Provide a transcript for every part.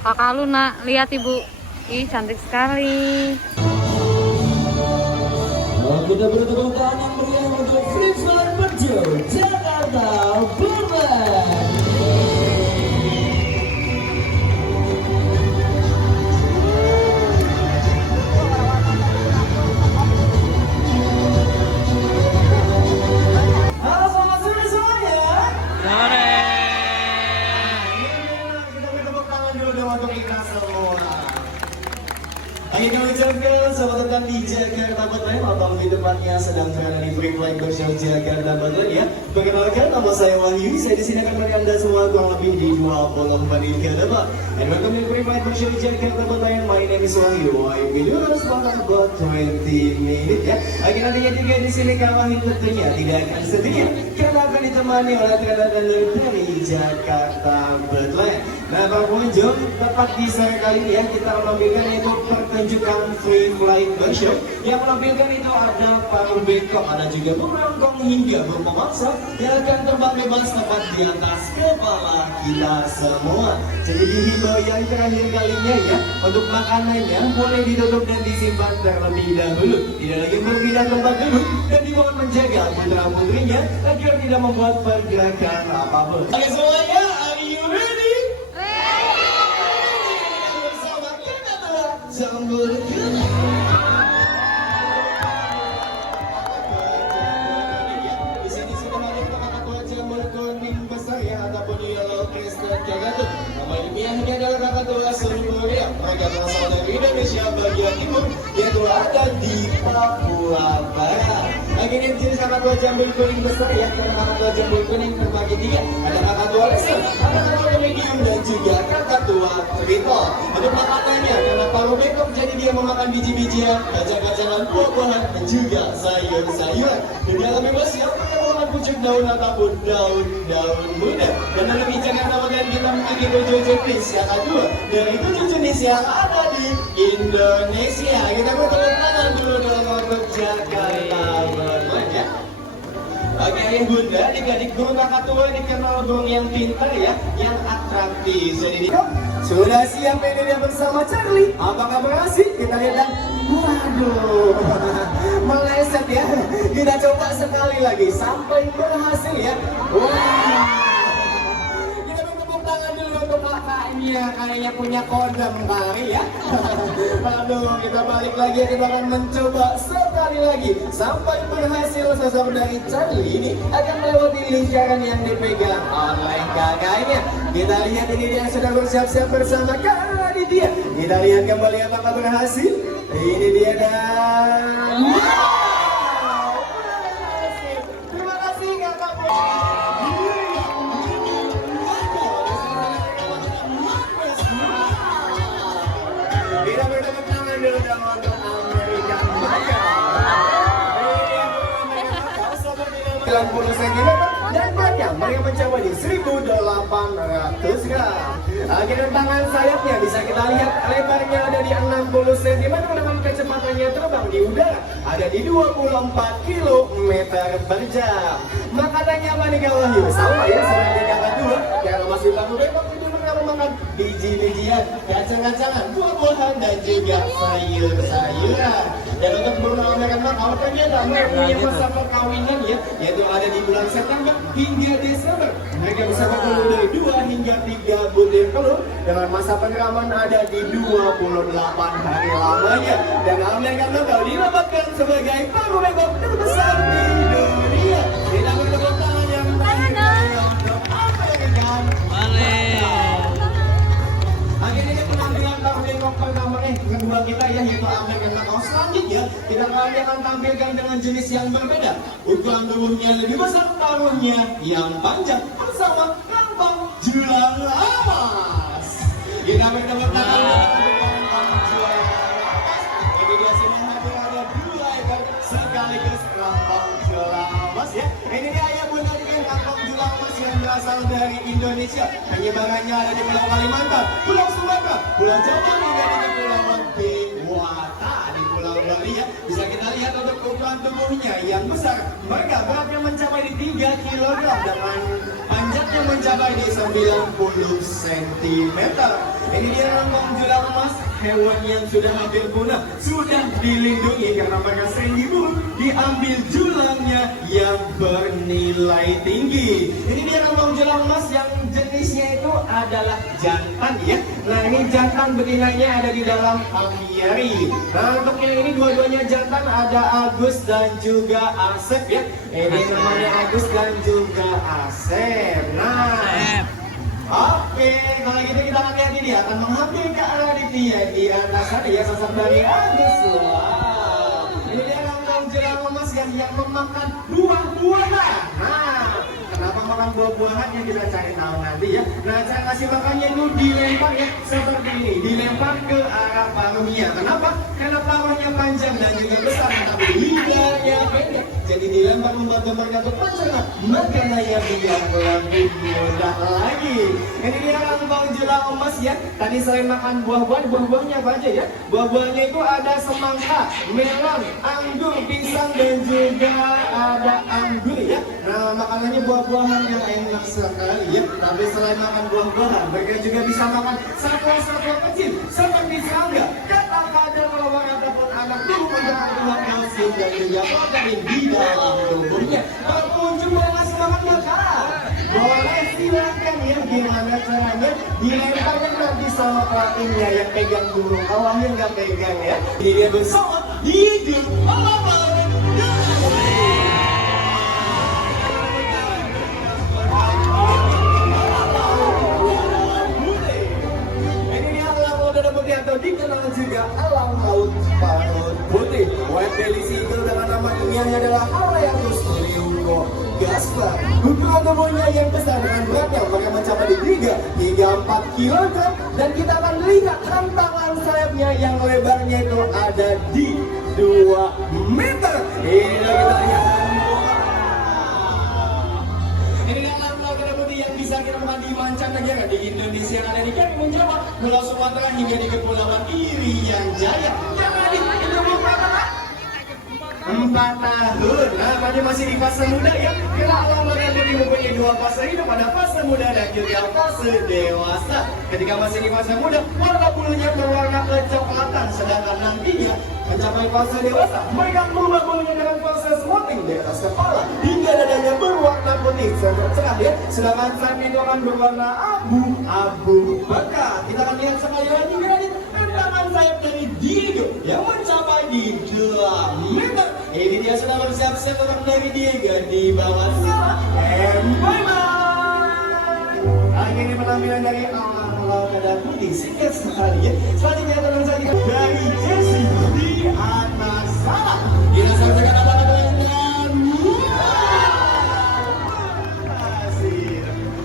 Kakak Luna, lihat ibu. Ih, cantik sekali. Kita beri tepuk tangan yang meriah untuk Frisman Berjo, Jakarta Barat. Halo, selamat sore semuanya. Sore. Kita beri tepuk tangan dulu dong untuk kita semua. Ayo kami ucapkan selamat datang di Jakarta Barat, atau lebih tepatnya sedang berada di Free Flight Workshop Jakarta Barat ya. Perkenalkan, nama saya Wahyu. Saya di sini akan menemani Anda semua kurang lebih di 20 menit ke depan. And welcome to Free Flight Workshop Jakarta Barat. My name is Wahyu. I will do about 20 minutes ya. Akhirnya nantinya juga di sini Kak Wahyu tentunya tidak akan setia karena akan ditemani oleh teman-teman dari Jakarta Barat. Nah, para pengunjung, tepat di sore kali ini ya kita menampilkan yaitu pertunjukan Free Flight Workshop. Yang menampilkan itu ada para bengkok, ada juga berangkong hingga berpemaksa yang akan terbang bebas tepat di atas kepala kita semua. Jadi dihimbau yang terakhir kalinya ya, untuk makanannya boleh ditutup dan disimpan terlebih dahulu. Tidak lagi berpindah tempat dulu dan dimohon menjaga putra putrinya agar tidak membuat pergerakan apapun. Oke semuanya, are you ready? Jambul di sini sudah ada kakak jambul kuning besar ya, ataupun yellow crested kakak. Nama ilmiahnya adalah kakak tua Surya. Mereka berasal dari Indonesia bagian timur, yaitu ada di Papua Barat. Akhirnya jenis kakak tua jambul kuning besar ya, karena kakak tua jambul kuning terbagi tiga. Ada kakak tua lesser, ada kakak tua medium, dan juga kakak tua triple. Untuk makanannya, karena paruh bengkok jadi dia memakan biji-bijian, kacang-kacangan, buah-buahan, dan juga sayur-sayuran. Dan dalam bebas yang memakan pucuk daun ataupun daun-daun muda. Dan dalam Jakarta Barat kita memiliki 7 jenis yang kedua dari 7 jenis yang ada di Indonesia. Kita bertepuk tangan dulu dalam untuk Jakarta Barat ya. Bagi ayah bunda, adik-adik guru kakak tua dikenal guru yang pintar ya, yang atraktif. Jadi sudah siap ini dia bersama Charlie. Apakah berhasil? Kita lihat dan waduh, meleset ya. Kita coba sekali lagi sampai berhasil ya. Wah. Kita bertepuk tangan dulu untuk kakaknya, kayaknya punya kodam kali ya. Aduh, kita balik lagi, kita akan mencoba sekali lagi sampai berhasil. Sosok dari Charlie ini akan melewati lingkaran yang dipegang oleh kakaknya. Kita lihat ini dia sudah bersiap-siap bersama Kak Aditya. Kita lihat kembali apakah berhasil. Ini dia dan wow, berhasil. Terima kasih kakak. Kita bertepuk tangan dulu dong untuk American Maya. 90 cm dan beratnya mereka mencapai 1.800 gram. Akhirnya tangan sayapnya bisa kita lihat lebarnya ada di 60 cm dengan kecepatannya terbang di udara ada di 24 km per jam. Makanannya apa nih Kak Wahyu? Sama ya seperti kakak dua. Kalau masih tahu bebek ini mereka memakan biji-bijian, kacang-kacangan, buah-buahan dan juga sayur-sayuran. Dan untuk burung American Macau ternyata mereka punya masa perkawinan ya, yaitu ada di bulan September hingga Desember. Mereka bisa bertelur dari 2 hingga 3 butir telur dengan masa penyiraman ada di 28 hari lamanya. Dan American Macau dinobatkan sebagai paruh bengkok terbesar di dunia. Kita bertepuk tangan yang terakhir untuk American Macau. Akhirnya penampilan paruh bengkok pertama kedua kita ya, yaitu American Macau. Selanjutnya kita akan tampilkan dengan jenis yang berbeda. Ukuran tubuhnya lebih besar, paruhnya yang panjang bersama kantong julang emas. Kita bertepuk tangan dengan kantong julang emas. Ini dia sini hadir ada 2 ekor sekaligus kantong julang emas ya. Ini dia ayah bunda dengan kantong julang emas yang berasal dari Indonesia. Penyebarannya ada di Pulau Kalimantan, Pulau Sumatera, Pulau Jawa hingga di Pulau Dewata di Pulau Bali ya. Bisa kita lihat untuk ukuran tubuhnya yang besar. Mereka beratnya mencapai di 3 kg dengan panjangnya mencapai di 90 cm. Ini dia lambang julang emas, hewan yang sudah hampir punah, sudah dilindungi karena mereka sering diburu, diambil julangnya yang bernilai tinggi. Ini dia lambang julang emas yang jenisnya itu adalah jantan ya. Nah ini jantan betinanya ada di dalam apiari. Nah untuk yang ini dua-duanya jantan, ada Agus dan juga Asep ya. Ini namanya Agus dan juga Asep. Nah oke, kalau gitu kita hati-hati, dia akan mengambil ke arah Aditya di atas sana ya, sosok dari Agus. Wow, ini dia lambang julang emas yang memakan buah-buahan. Nah, kenapa makan buah-buahan yang kita cari tahu nanti ya. Nah, saya kasih makannya itu dilempar ya, seperti ini, dilempar ke arah paruhnya. Kenapa? Karena paruhnya panjang dan juga besar, tapi lidahnya pendek. Jadi dilempar membantu mereka untuk mencerna makanannya biar lebih mudah lagi. Ini dia lambang julang emas ya. Tadi selain makan buah-buahan, buah-buahnya apa aja ya? Buah-buahnya itu ada semangka, melon, anggur, pisang, dan juga ada anggur ya. Nah makanannya buah-buahan yang enak sekali ya. Tapi selain makan buah-buahan, mereka juga bisa makan satwa-satwa kecil seperti serangga, katak-katak, kelawar ataupun anak tubuh mendapat tulang kalsium dan juga protein di dalam tubuhnya. Pengunjung mau ngasih makan makan, boleh silakan ya. Gimana caranya? Dilemparkan nanti sama pelatihnya yang pegang dulu, awalnya nggak pegang ya. Jadi dia bersama hidup atau dikenal juga alam laut parut putih. White belly seagull dengan nama ilmiahnya adalah Haliartus leucogastra. Ukuran tubuhnya yang besar dengan beratnya mereka mencapai di 3 hingga 4 kg, dan kita akan lihat rentangan sayapnya yang lebarnya itu ada di 2 meter. Ini kita lihat. Ini adalah lambang putih yang bisa kita makan di mancanegara, di Indonesia, ada di Karimun Jawa, Pulau Sumatera hingga di Kepulauan Irian Jaya. Jangan itu berapa? 4 tahun. Nah, pada masih di fase muda ya. Karena lambang putih mempunyai 2 fase hidup, pada fase muda dan juga fase dewasa. Ketika masih di fase muda, warna bulunya berwarna kecoklatan, sedangkan nantinya mencapai fase dewasa, mereka berubah bulunya dengan fase smoothing di atas kepala hingga dadanya berwarna putih cerah ya. Sedangkan sayap itu akan berwarna abu-abu pekat. Kita akan lihat sekali lagi dari rentangan sayap dari Diego yang mencapai di 2 meter. Ini dia sudah bersiap-siap untuk dari Diego di bawah sana. And bye-bye. Akhirnya penampilan dari alam ada putih singkat sekali ya. Selanjutnya tenang saja dari Jessie di atas sana. Kita saksikan apa-apa dan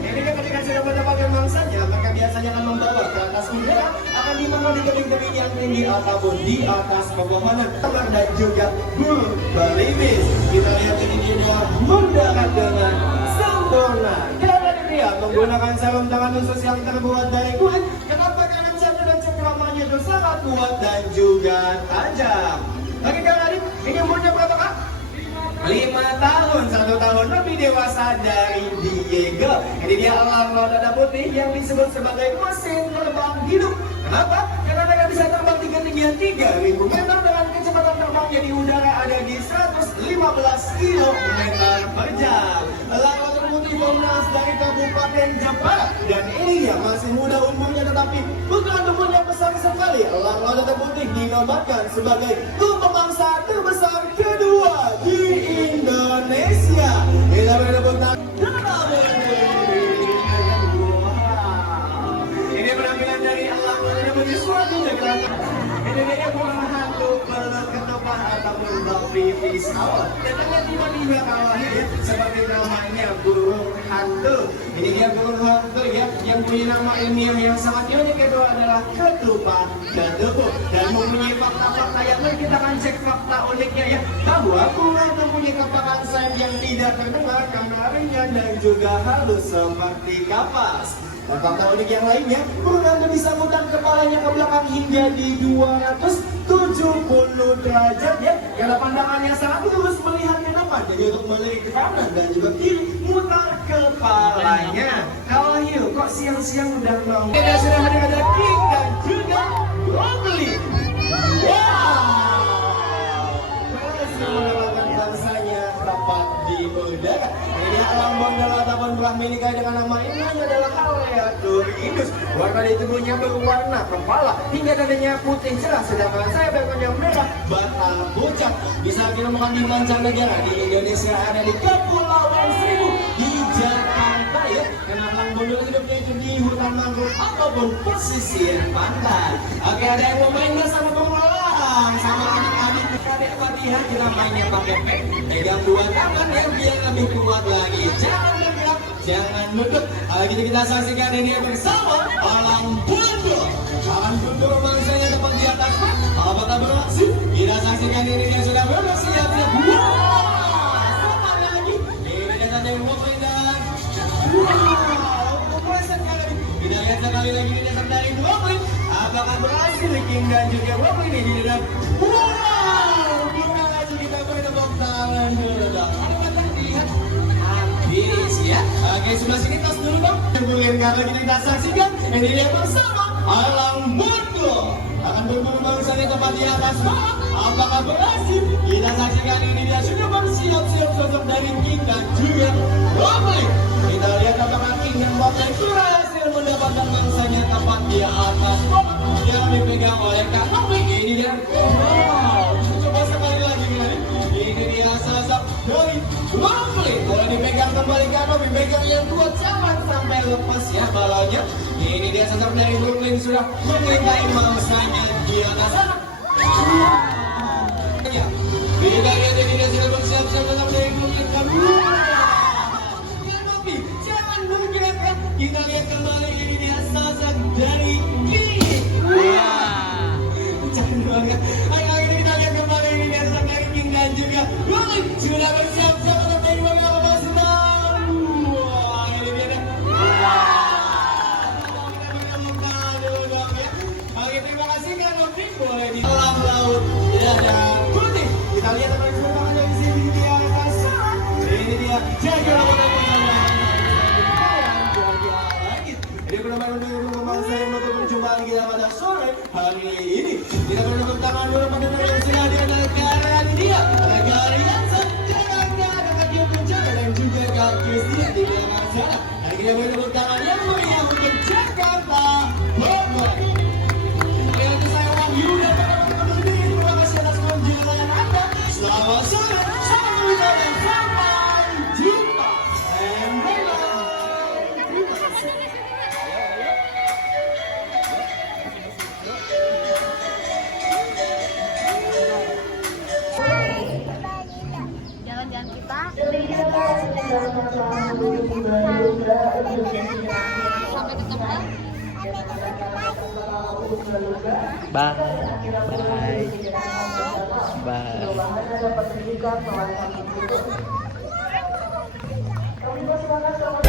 ini ketika sudah mendapatkan mangsanya, maka biasanya akan membawa ke atas udara, akan dimakan di tebing-tebing yang tinggi ataupun di atas pepohonan, teman dan juga berbelibis. Kita lihat ini dia mendarat dengan sempurna. Dia menggunakan sarung tangan khusus yang terbuat dari kulit. Kenapa? Karena cara dan cengkramannya itu sangat kuat dan juga tajam. Oke kalian, ini umurnya berapa kak? 5 tahun, 1 tahun lebih dewasa dari Diego. Ini dia alam laut dada putih yang disebut sebagai mesin terbang hidup. Kenapa? Karena mereka bisa terbang di ketinggian 3.000 meter dengan kecepatan terbangnya di udara ada di 115 km per jam. Laut putih Bonas dari Kabupaten Jepara, dan ini ya masih muda umurnya tetapi ukuran tubuhnya besar sekali. Laut dada putih dinobatkan sebagai pemangsa terbesar kedua di Indonesia. Kita berdebut ini penampilan dari alam laut putih suatu negara. Ini dia bukan hantu peluk ketupat ataupun babi pisau. Datangnya tiba-tiba kawannya ya, seperti namanya burung hantu. Ini dia burung hantu ya, yang punya nama ilmiah yang sangat unik itu adalah ketupat ketupu. Dan mempunyai fakta-fakta yang lain, kita akan cek fakta uniknya ya, bahwa burung hantu punya kepakan sayap yang tidak terdengar karena ringan dan juga halus seperti kapas. Dan fakta unik yang lainnya, burung hantu bisa memutar kepalanya ke belakang hingga di 270 70 derajat ya, karena pandangannya sangat lurus melihat ke depan. Jadi untuk melihat ke kanan dan juga kiri, mutar kepalanya. Kalau hiu, kok siang-siang udah mau? Kita sudah hadir ada King dan juga Broccoli. Wow, berhasil mengalahkan bangsanya tepat di udara. Ini alam bondol ataupun Brahmi nikah dengan nama ini adalah Aleatorius. Warna di tubuhnya berwarna kepala hingga dadanya putih cerah, sedangkan sayap ekornya merah bata pucat. Bisa ditemukan di mancanegara. Di Indonesia ada di Kepulauan Seribu, di Jakarta ya. Karena alam bondol hidupnya itu di hutan mangrove ataupun pesisir pantai. Oke, ada yang mau main nggak sama pengelolaan sama adik-adik? Adik Fatihah kita mainnya pakai pen. Pegang dua tangan ya biar lebih kuat lagi. Jangan bergerak, jangan nunduk. Kita saksikan ini bersama alam bondol. Alam bondol mangsanya tepat di atas. Apakah berhasil? Kita saksikan ini yang sudah bersiap. Wah, sama lagi. Ini dia tanda yang mau dan kita lihat sekali lagi ini dasar dari Broccoli. Apakah berhasil King dan juga Broccoli ini di dalam? Wow, kita langsung kita beri tepuk tangan dulu dong. Apakah terlihat habis ya? Oke, sebelah sini tas dulu dong. Kemudian karena kita saksikan ini dia bersama alam bondol akan berburu bangsanya tempat di atas bawah. Apakah berhasil? Kita saksikan ini dia sudah bersiap-siap sosok dari King dan juga Broccoli. Kita lihat apakah King dan Broccoli berhasil mendapatkan bangsanya tepat di atas bawah yang dipegang oleh Kak Novi. Ini dia. Wow, coba sekali lagi nih. Ini dia sosok dari Broccoli. Kalau dipegang kembali Kak Novi, pegang yang kuat jangan sampai lepas ya balanya. Ini dia sosok dari Broccoli sudah mengintai bangsanya di atas sana. Ya, kita lihat ini dia sudah bersiap-siap dalam dari Broccoli. Jangan bergerak. Kita lihat kembali ini dia sosok dari King. Jangan banget. Ayo ini kita lihat kembali ini dia sosok dari King dan juga Broccoli sudah bersiap-siap untuk dari beberapa masih tahu. Wah, ini dia. Oke, terima kasih Kak Novi. Boleh di alam laut. Ya, ada putih. Kita lihat apa yang sudah dari sini di atas sana. Ini dia. Jaga Ini benar-benar mendukung bangsa yang betul perjumpaan kita pada sore hari ini. Kita berdukung tangan dulu pada yang sudah hadir negara dia. Negara yang sejarahnya ada kaki penjaga dan juga kaki dia di belakang sana. Hari kita berdukung tangan yang meriah untuk Jakarta Bogor. Yang itu saya Wahyu dan teman-teman berdiri. Terima kasih atas kunjungan Anda. Selamat sore, selamat berita dan sampai jumpa. And bye-bye. Terima kasih. Jalan-jalan kita sampai ketemu. Bye. Bye. Bye.